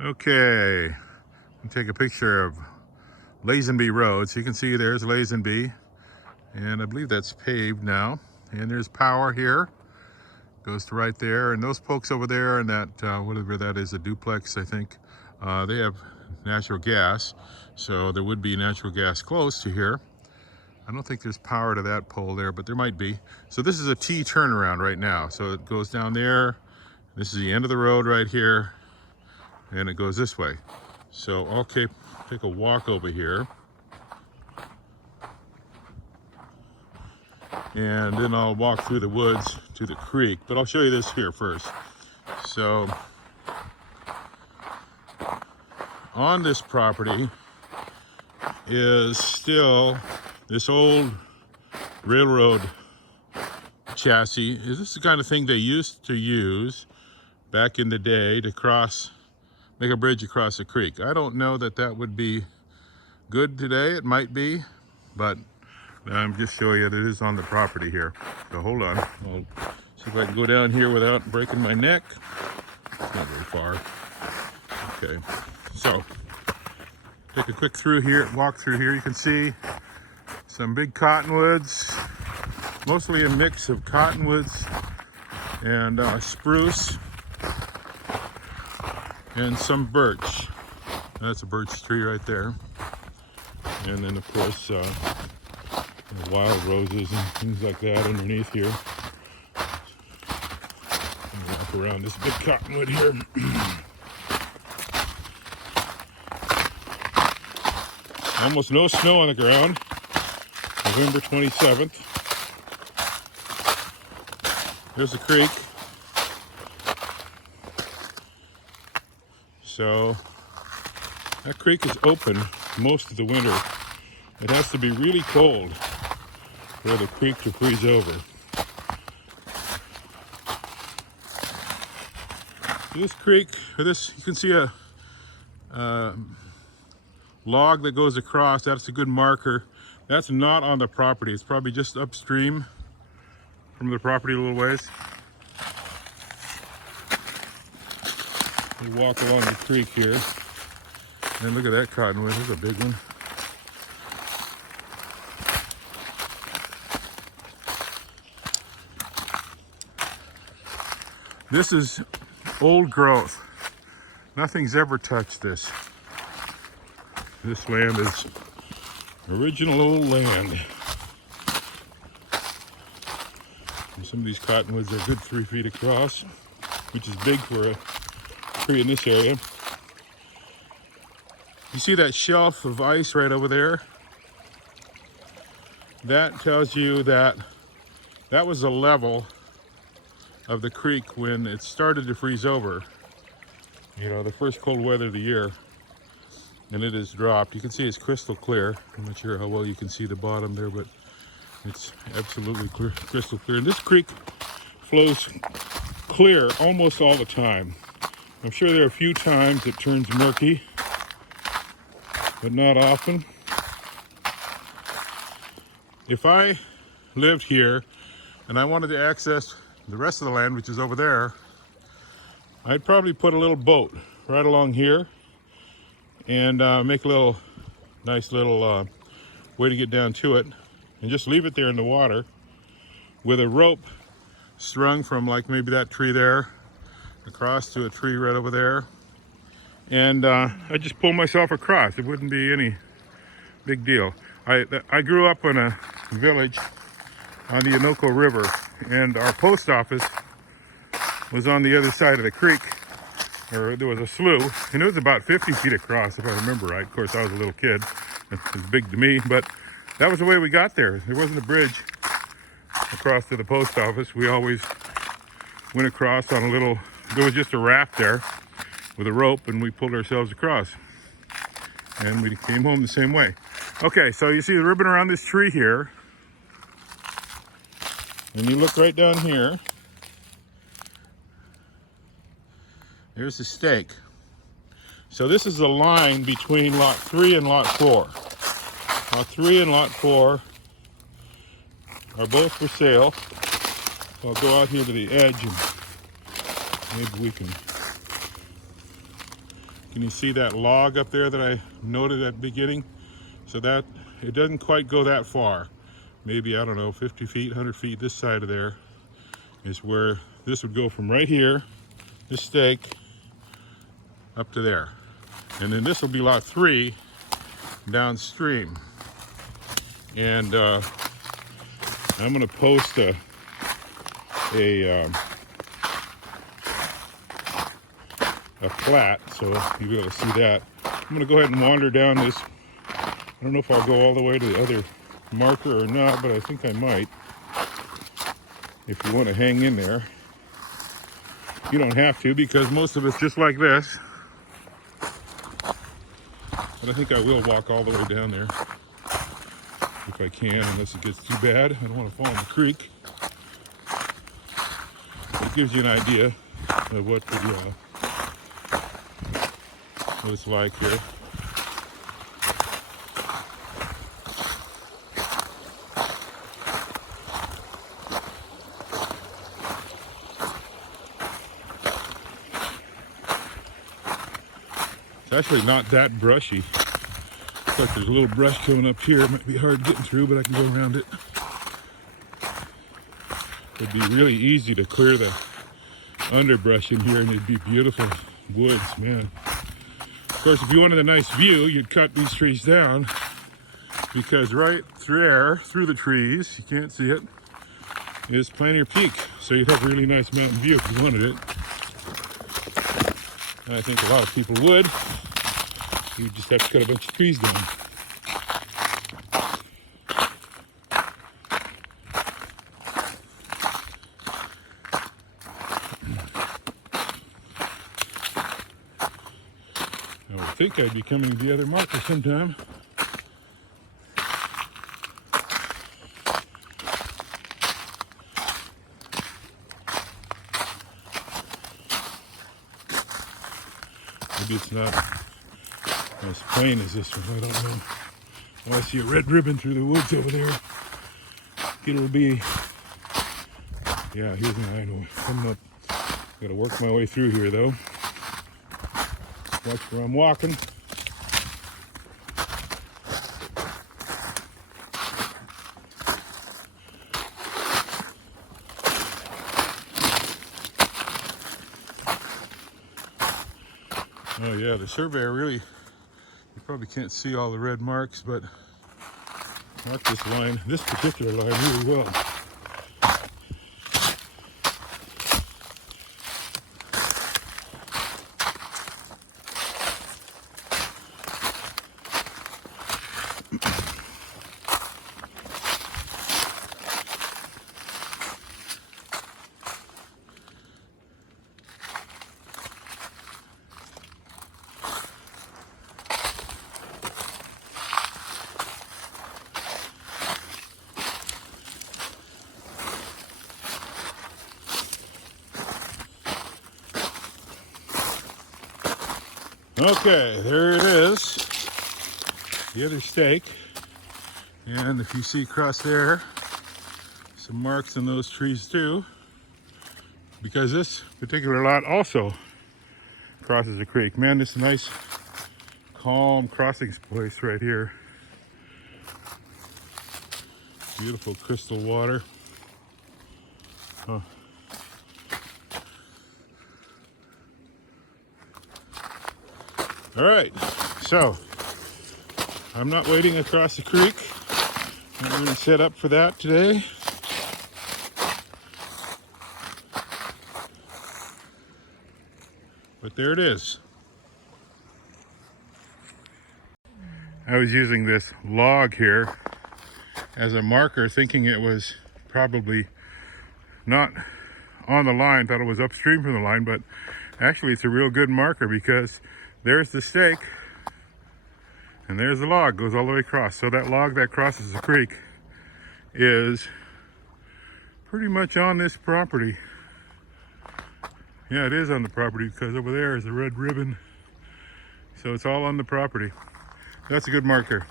Okay, I'll take a picture of Lazenby Road. So you can see there's Lazenby, and I believe that's paved now. And there's power here, goes to right there. And those folks over there and that, whatever that is, a duplex, I think, they have natural gas. So there would be natural gas close to here. I don't think there's power to that pole there, but there might be. So this is a T turnaround right now. So it goes down there. This is the end of the road right here, and it goes this way. So, okay, take a walk over here. And then I'll walk through the woods to the creek, but I'll show you this here first. So, on this property is still this old railroad chassis. Is this the kind of thing they used to use back in the day to make a bridge across the creek? I don't know that that would be good today. It might be, but I'm just showing you that it is on the property here. So hold on, I'll see if I can go down here without breaking my neck. It's not very far. Okay, so take a quick walk through here. You can see some big cottonwoods, mostly a mix of cottonwoods and spruce and some birch. That's a birch tree right there. And then of course wild roses and things like that underneath here. Walk around this big cottonwood here. Almost no snow on the ground. November 27th. There's the creek. So that creek is open most of the winter. It has to be really cold for the creek to freeze over. This creek, you can see a log that goes across. That's a good marker. That's not on the property. It's probably just upstream from the property a little ways. We walk along the creek here, and look at that cottonwood. There's a big one. This is old growth. Nothing's ever touched this. This land is original old land. And some of these cottonwoods are good 3 feet across, which is big for a tree in this area. You see that shelf of ice right over there? That tells you that that was the level of the creek when it started to freeze over. You know, the first cold weather of the year. And it has dropped. You can see it's crystal clear. I'm not sure how well you can see the bottom there, but it's absolutely clear, crystal clear. And this creek flows clear almost all the time. I'm sure there are a few times it turns murky, but not often. If I lived here and I wanted to access the rest of the land, which is over there, I'd probably put a little boat right along here and make a nice little way to get down to it, and just leave it there in the water with a rope strung from like maybe that tree there across to a tree right over there, and I just pull myself across. It wouldn't be any big deal. I grew up in a village on the Innoko River, and our post office was on the other side of the creek, or there was a slough, and it was about 50 feet across, if I remember right. Of course, I was a little kid. It was big to me, but that was the way we got there. There wasn't a bridge across to the post office. We always went across on there was just a raft there with a rope, and we pulled ourselves across. And we came home the same way. Okay, so you see the ribbon around this tree here, and you look right down here. There's the stake. So this is the line between lot 3 and lot 4. Lot 3 and lot 4 are both for sale. So I'll go out here to the edge and maybe we can Can you see that log up there that I noted at the beginning? So that, it doesn't quite go that far. Maybe, I don't know, 50 feet, 100 feet. This side of there is where this would go from right here, this stake, up to there. And then this will be lot 3 downstream. And I'm going to post a plat, so you'll be able to see that. I'm going to go ahead and wander down this. I don't know if I'll go all the way to the other marker or not, but I think I might. If you want to hang in there. You don't have to, because most of it's just like this. But I think I will walk all the way down there if I can, unless it gets too bad. I don't want to fall in the creek. It gives you an idea of what it's like here. It's actually not that brushy. Looks like there's a little brush coming up here. It might be hard getting through, but I can go around it. It'd be really easy to clear the underbrush in here, and it'd be beautiful woods, man. Of course, if you wanted a nice view, you'd cut these trees down, because right through there, through the trees, you can't see it, is Pioneer Peak. So you'd have a really nice mountain view if you wanted it. And I think a lot of people would. You just have to cut a bunch of trees down. I would think I'd be coming to the other marker sometime. Maybe it's not as plain as this one, I don't know. Oh, I see a red ribbon through the woods over there. It'll be, yeah, here's an idol coming up. Gotta work my way through here though. Watch where I'm walking. Oh yeah, the surveyor really, you probably can't see all the red marks, but mark this line, this particular line really well. Okay, there it is, the other stake, and if you see across there, some marks in those trees too, because this particular lot also crosses a creek. Man, this nice, calm crossing place right here. Beautiful crystal water. Oh. All right, so I'm not waiting across the creek. I'm going to set up for that today. But there it is. I was using this log here as a marker, thinking it was probably not on the line, thought it was upstream from the line, but actually it's a real good marker, because there's the stake and there's the log, goes all the way across. So that log that crosses the creek is pretty much on this property. Yeah, it is on the property, because over there is a red ribbon. So it's all on the property. That's a good marker.